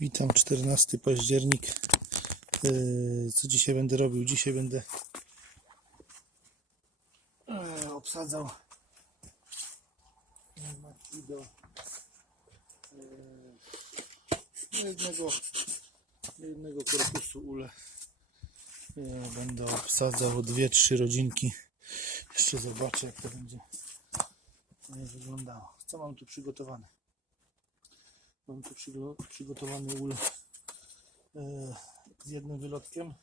Witam, 14 październik. Yy, Co dzisiaj będę robił? Dzisiaj będę e, obsadzał do e, do jednego, jednego korpusu ule. Będę obsadzał dwie, trzy rodzinki. Jeszcze zobaczę, jak to będzie e, wyglądało. Co mam tu przygotowane? Mam tu przygo- przygotowany ul e, z jednym wylotkiem.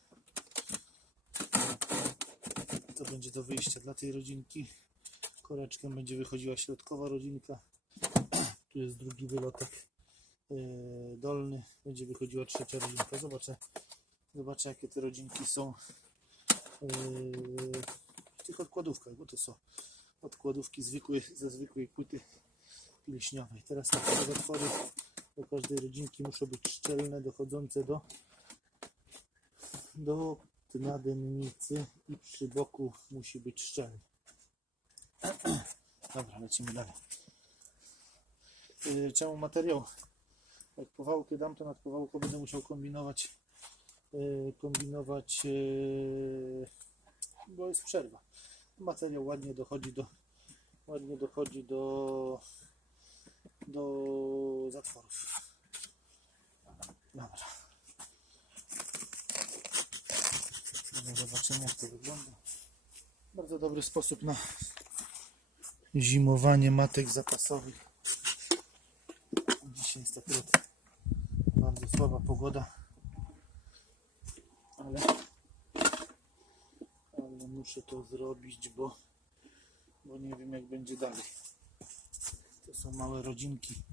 To będzie do wyjścia dla tej rodzinki. Koreczkiem będzie wychodziła środkowa rodzinka. Tu jest drugi wylotek e, dolny. Będzie wychodziła trzecia rodzinka. Zobaczę, zobaczę jakie te rodzinki są e, w tych odkładówkach, bo to są odkładówki zwykłe, ze zwykłej płyty pleśniowej. Teraz tak, te zatwory do każdej rodzinki muszą być szczelne, dochodzące do do nademnicy i przy boku musi być szczelny. Dobra, lecimy dalej. Yy, Czemu materiał? Jak powałkę dam, to nad powałką będę musiał kombinować yy, kombinować yy, bo jest przerwa. Materiał ładnie dochodzi do ładnie dochodzi do do zatworów. Dobra. No, Zobaczymy jak to wygląda. Bardzo dobry sposób na zimowanie matek zapasowych. Dzisiaj jest akurat bardzo słaba pogoda. Ale, ale muszę to zrobić, bo, bo nie wiem jak będzie dalej. To są małe rodzinki,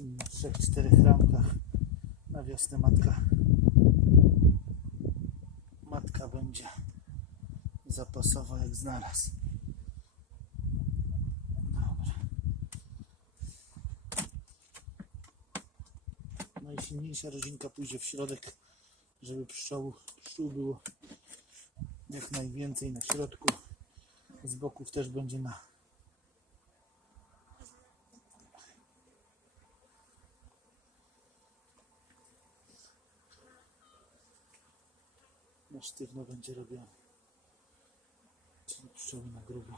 na 3-4 ramkach. Na wiosnę matka matka będzie zapasowa jak znalazł. Dobra. Najsilniejsza rodzinka pójdzie w środek, żeby pszczół, pszczół było jak najwięcej na środku. Z boków też będzie na na sztywno będzie robione. Czyli pszczoły na grubo.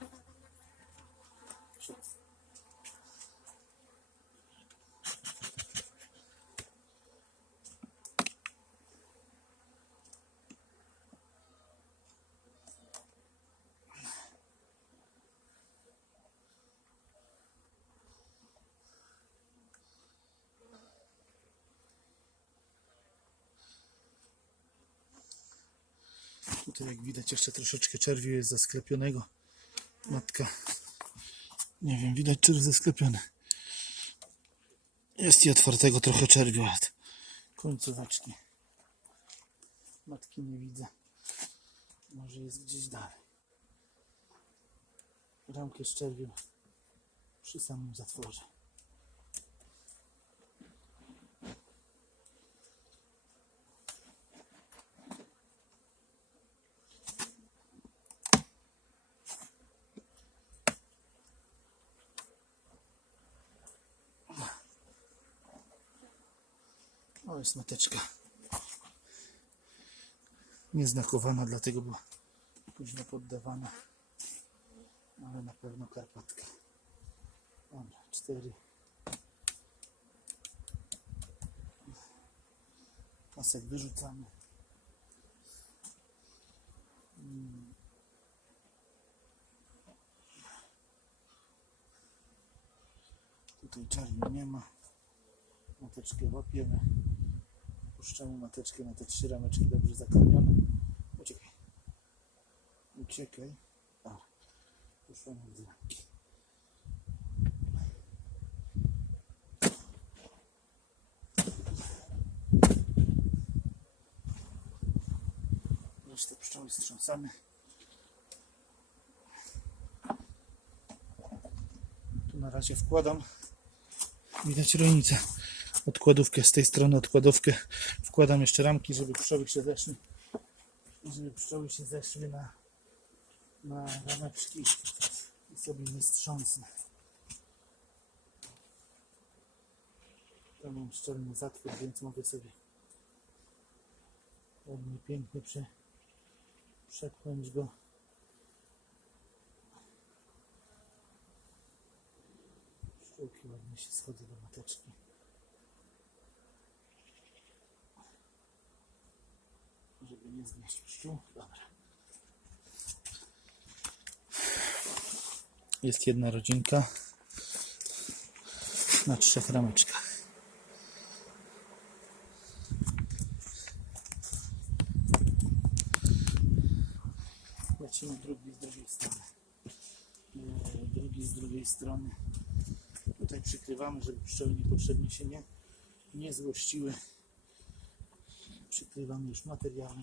Tutaj jak widać jeszcze troszeczkę czerwiu jest zasklepionego. Matka. Nie wiem, widać czerw zasklepiony. Jest i otwartego trochę czerwiu, ale końcóweczki. Matki nie widzę. Może jest gdzieś dalej. Ramkę z czerwiu przy samym zatworze. Jest mateczka. Nieznakowana, dlatego była późno poddawana. Ale na pewno karpatka. Dobra, cztery. Pasek wyrzucamy. Tutaj czarni nie ma. Mateczkę łapiemy. Puszczamy mateczkę na te trzy rameczki dobrze zakarmione. Uciekaj. Uciekaj. A, poszła na dwie ramki. Resztę pszczoły strząsamy. Tu na razie wkładam. Widać rolnicę odkładówkę z tej strony odkładówkę wkładam jeszcze ramki, żeby pszczoły się zeszły żeby pszczoły się zeszły na na rameczki i sobie nie strząsnę To mam szczelny zatwór, więc mogę sobie ładnie, pięknie prze, przepchnąć go. Pszczółki ładnie się schodzą do mateczki. Żeby nie znieść. Dobra. Jest jedna rodzinka na trzech rameczkach. Lecimy drugi z drugiej strony. E, Drugi z drugiej strony. Tutaj przykrywamy, żeby pszczoły niepotrzebnie się nie, nie złościły. Przykrywamy już materiałem.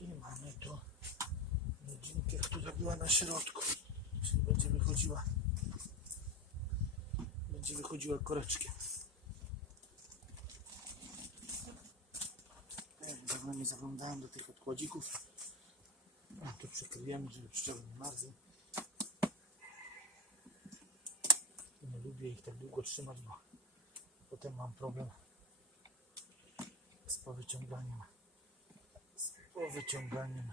I mamy tu rodzinkę, która była na środku. Czyli będzie wychodziła będzie wychodziła koreczkiem. Ej, Dawno nie zaglądałem do tych odkładzików. A tu przykryjemy, żeby pszczoły nie marzły. Nie lubię ich tak długo trzymać, bo potem mam problem powyciąganiem. Z powyciąganiem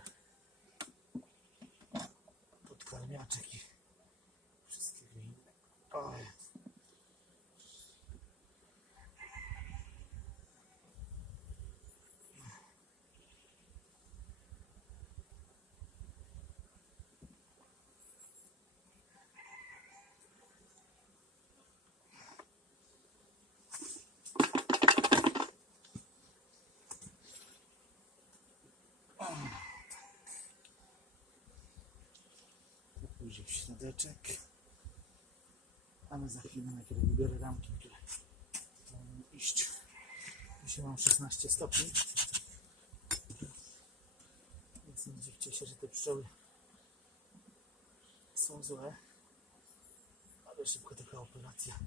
podkarmiaczek i wszystkiego innego. Oj. To pójdzie w środeczek. A my za chwilę najpierw wybiorę ramki, które mają iść. Dzisiaj mam 16 stopni. Więc nie dziwcie się, że te pszczoły są złe. Ale szybko taka operacja.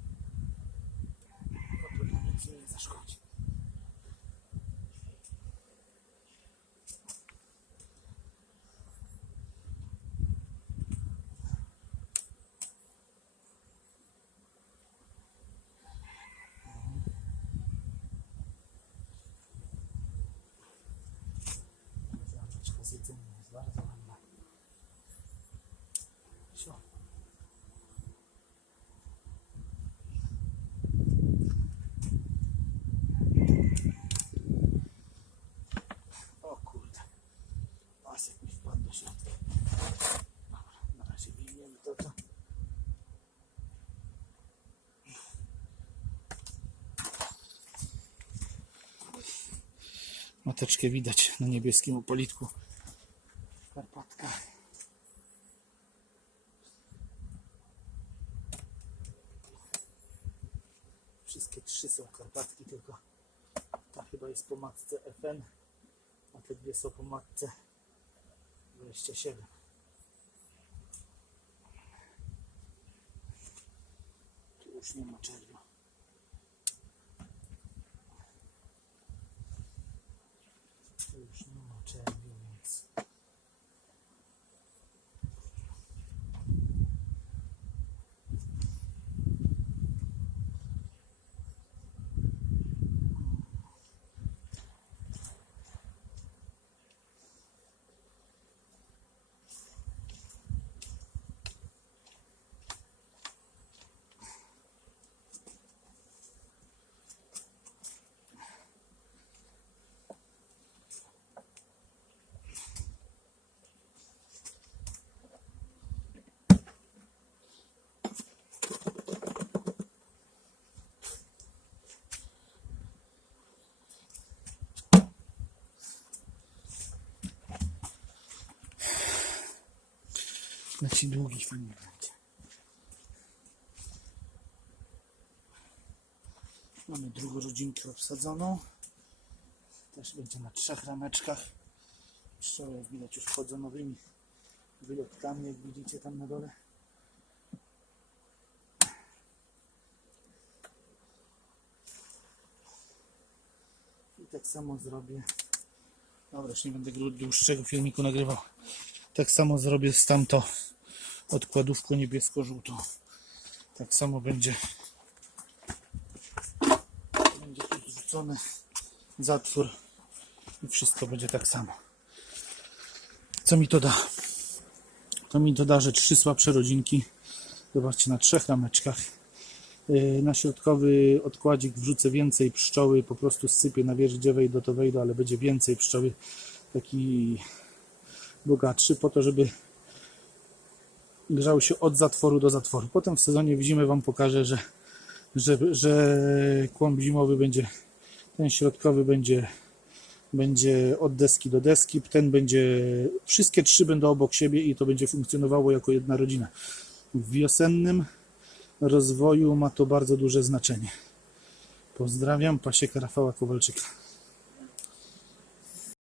Im nie zaszkodzi. Jedzeniem jest bardzo ładna. Sio. O kurde. Pasek mi wpadł do środka. Dobra, na razie wyjmiemy to, to. Mateczkę widać na niebieskim opolitku. Karpatka. Wszystkie trzy są karpatki, tylko ta chyba jest po matce FN, a te dwie są po matce 27. Tu już nie ma czerwiu. Tu już nie ma czerwiu, więc leci długi fajnie będzie. Mamy drugą rodzinkę obsadzoną. Też będzie na trzech rameczkach. Pszczoły jak widać już wchodzą nowymi wylotkami, jak widzicie tam na dole. I tak samo zrobię Dobra, już nie będę dłuższego filmiku nagrywał. Tak samo zrobię z tamto odkładówką niebiesko-żółtą. Tak samo będzie będzie tu zrzucony zatwór i wszystko będzie tak samo. Co mi to da? To mi to da, że trzy słabsze rodzinki. Zobaczcie, na trzech rameczkach. Yy, Na środkowy odkładzik wrzucę więcej pszczoły, po prostu sypię na wierzch, gdzie wejdą, to wejdą, ale będzie więcej pszczoły, taki bogatszy, po to, żeby grzał się od zatworu do zatworu. Potem w sezonie w zimę Wam pokażę, że, że, że kłąb zimowy będzie, ten środkowy będzie, będzie od deski do deski, ten będzie, wszystkie trzy będą obok siebie i to będzie funkcjonowało jako jedna rodzina. W wiosennym rozwoju ma to bardzo duże znaczenie. Pozdrawiam, pasieka Rafała Kowalczyka.